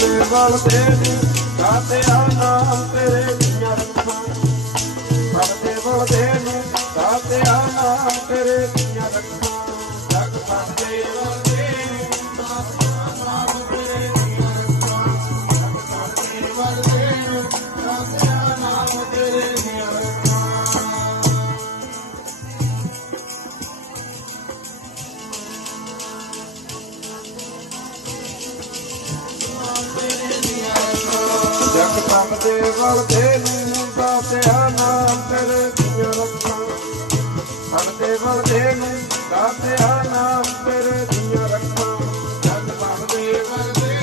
ਦੇ ਵੱਲ ਦੇ ਨੂੰ ਦਾਤਿਆ ਨਾਮ ਤੇਰੇ ਦੀਆਂ ਰੱਖਾਂ ਸਭ ਦੇ ਵੱਲ ਦੇ ਨੂੰ ਦਾਤਿਆ ਨਾਮ ਤੇਰੇ ਰੱਖ ਕੰਮ ਦੇ ਵਲ ਦੇ ਨੂੰ ਦਾਤਿਆ ਨਾਮ ਤੇਰੇ ਦੀਆਂ ਰੱਖਾਂ ਸਭ ਦੇ ਵਲ ਦੇ ਨੂੰ ਦਾਤਿਆ ਨਾਮ ਤੇਰੇ ਦੀਆਂ ਰੱਖਾਂ ਸਭ ਕੰਮ ਦੇ ਵਲ ਦੇ